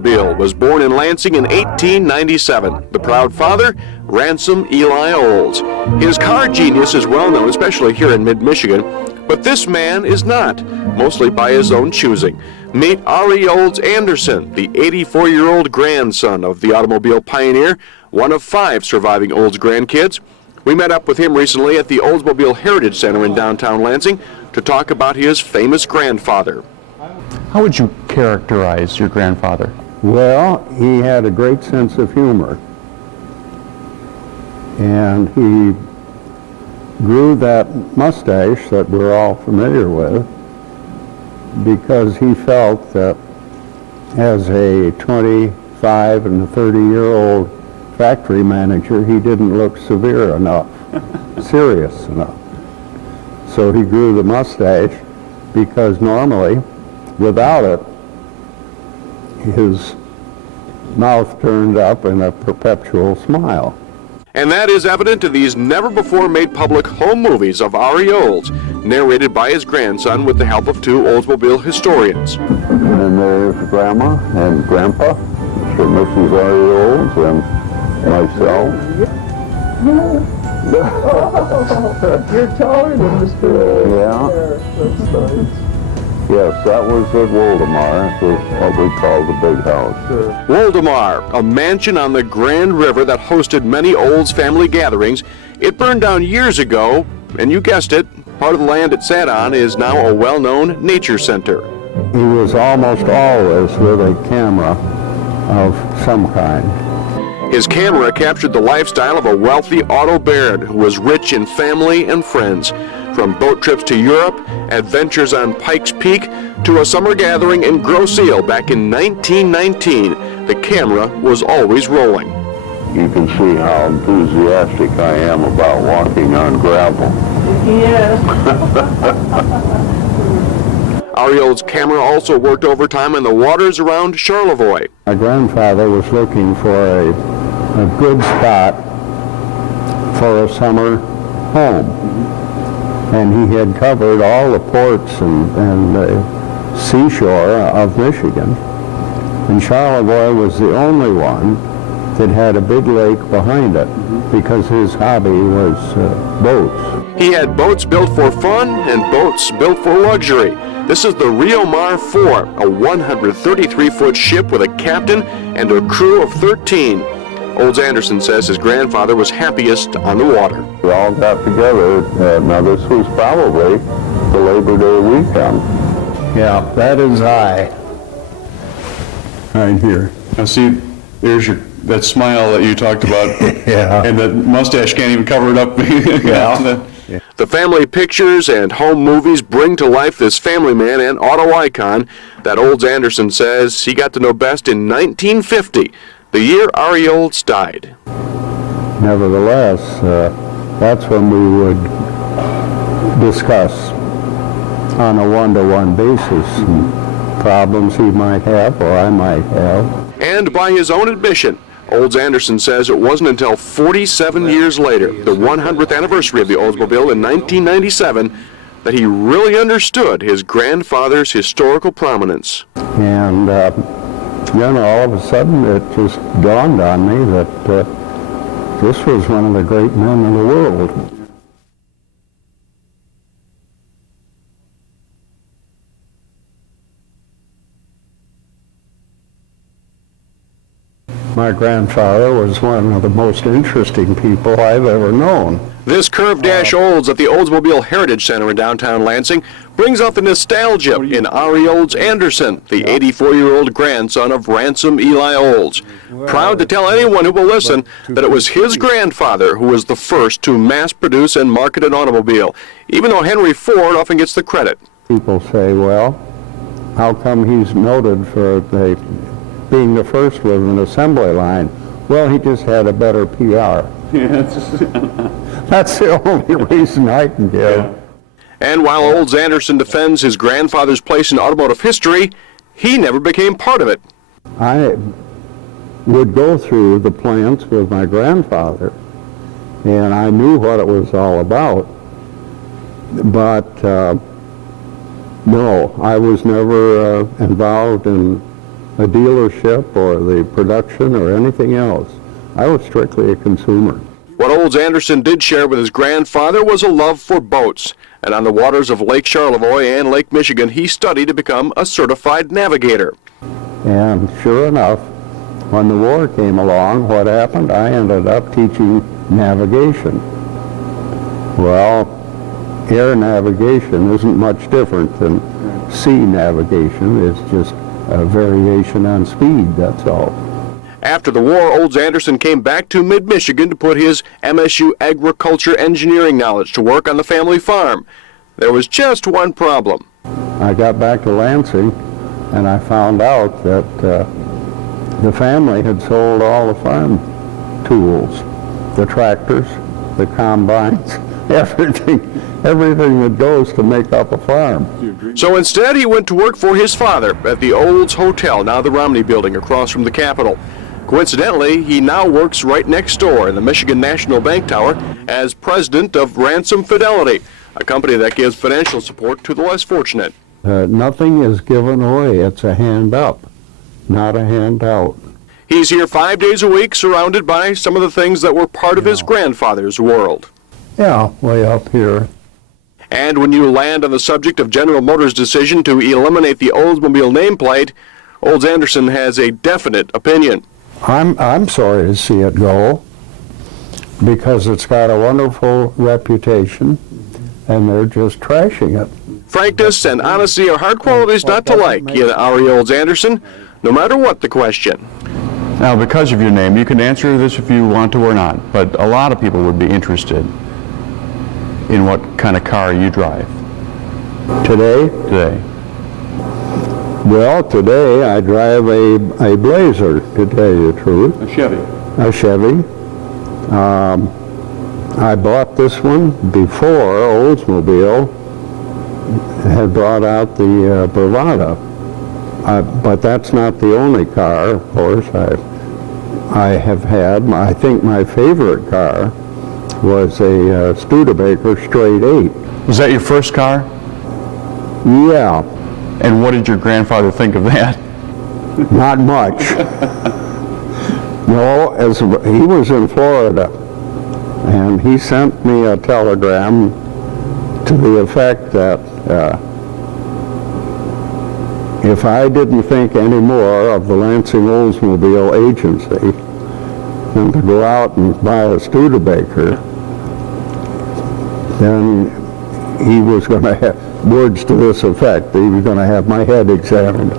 Oldsmobile was born in Lansing in 1897. The proud father, Ransom Eli Olds. His car genius is well known, especially here in mid-Michigan, but this man is not, mostly by his own choosing. Meet Eli Olds Anderson, the 84-year-old grandson of the automobile pioneer, one of 5 surviving Olds grandkids. We met up with him recently at the Oldsmobile Heritage Center in downtown Lansing to talk about his famous grandfather. How would you characterize your grandfather? Well, he had a great sense of humor, and he grew that mustache that we're all familiar with because he felt that as a 25 and 30-year-old factory manager, he didn't look severe enough, serious enough. So he grew the mustache because normally, without it, his mouth turned up in a perpetual smile. And that is evident in these never-before-made public home movies of Eli Olds, narrated by his grandson with the help of 2 Oldsmobile historians. And there's Grandma and Grandpa, Sir Mrs. Eli Olds, and myself. You're taller than Mr. Yeah. That's nice. Yes, that was at Woldemar, what we call the big house. Woldemar, a mansion on the Grand River that hosted many Olds family gatherings. It burned down years ago, and you guessed it, part of the land it sat on is now a well-known nature center. He was almost always with a camera of some kind. His camera captured the lifestyle of a wealthy auto baron who was rich in family and friends. From boat trips to Europe, adventures on Pikes Peak, to a summer gathering in Grosse Ile back in 1919, the camera was always rolling. You can see how enthusiastic I am about walking on gravel. Yes. Eli Olds' camera also worked overtime in the waters around Charlevoix. My grandfather was looking for a good spot for a summer home. And he had covered all the ports and the seashore of Michigan. And Charlevoix was the only one that had a big lake behind it because his hobby was boats. He had boats built for fun and boats built for luxury. This is the Rio Mar 4, a 133-foot ship with a captain and a crew of 13. Olds Anderson says his grandfather was happiest on the water. We all got together. Now this was probably the Labor Day weekend. Yeah, that is I. Right here. Now see, there's that smile that you talked about. Yeah. And the mustache can't even cover it up. Yeah. The family pictures and home movies bring to life this family man and auto icon that Olds Anderson says he got to know best in 1950. The year Eli Olds died. Nevertheless, that's when we would discuss on a one-to-one basis problems he might have or I might have. And by his own admission, Olds Anderson says it wasn't until 47 years later, the 100th anniversary of the Oldsmobile in 1997, that he really understood his grandfather's historical prominence. And then all of a sudden it just dawned on me that this was one of the great men in the world. My grandfather was one of the most interesting people I've ever known. This curved dash Olds at the Oldsmobile Heritage Center in downtown Lansing brings out the nostalgia in Eli Olds Anderson, the 84-year-old grandson of Ransom Eli Olds. Proud to tell anyone who will listen that it was his grandfather who was the first to mass-produce and market an automobile, even though Henry Ford often gets the credit. People say, well, how come he's noted for being the first with an assembly line? Well, he just had a better PR. That's the only reason I can give. And while Olds Anderson defends his grandfather's place in automotive history, he never became part of it. I would go through the plants with my grandfather, and I knew what it was all about. But no, I was never involved in a dealership or the production or anything else. I was strictly a consumer. What Olds Anderson did share with his grandfather was a love for boats, and on the waters of Lake Charlevoix and Lake Michigan, he studied to become a certified navigator. And sure enough, when the war came along, what happened? I ended up teaching navigation. Well, air navigation isn't much different than sea navigation. It's just a variation on speed, that's all. After the war, Olds Anderson came back to mid-Michigan to put his MSU agriculture engineering knowledge to work on the family farm. There was just one problem. I got back to Lansing, and I found out that the family had sold all the farm tools, the tractors, the combines, everything that goes to make up a farm. So instead, he went to work for his father at the Olds Hotel, now the Romney Building across from the Capitol. Coincidentally, he now works right next door in the Michigan National Bank Tower as president of Ransom Fidelity, a company that gives financial support to the less fortunate. Nothing is given away. It's a hand up, not a hand out. He's here 5 days a week, surrounded by some of the things that were part of his grandfather's world. Yeah, way up here. And when you land on the subject of General Motors' decision to eliminate the Oldsmobile nameplate, Olds Anderson has a definite opinion. I'm sorry to see it go, because it's got a wonderful reputation, and they're just trashing it. Frankness and honesty are hard qualities not to like in Ari Olds Anderson, no matter what the question. Now, because of your name, you can answer this if you want to or not, but a lot of people would be interested in what kind of car you drive Today? today. Well, today I drive a Blazer, to tell you the truth. A Chevy. A Chevy. I bought this one before Oldsmobile had brought out the Bravada. But that's not the only car, of course. I have had, I think my favorite car was a Studebaker Straight 8. Was that your first car? Yeah, And what did your grandfather think of that? not much. No, as he was in Florida, and he sent me a telegram to the effect that if I didn't think any more of the Lansing Oldsmobile agency than to go out and buy a Studebaker, then he was going to have words to this effect. He was going to have my head examined.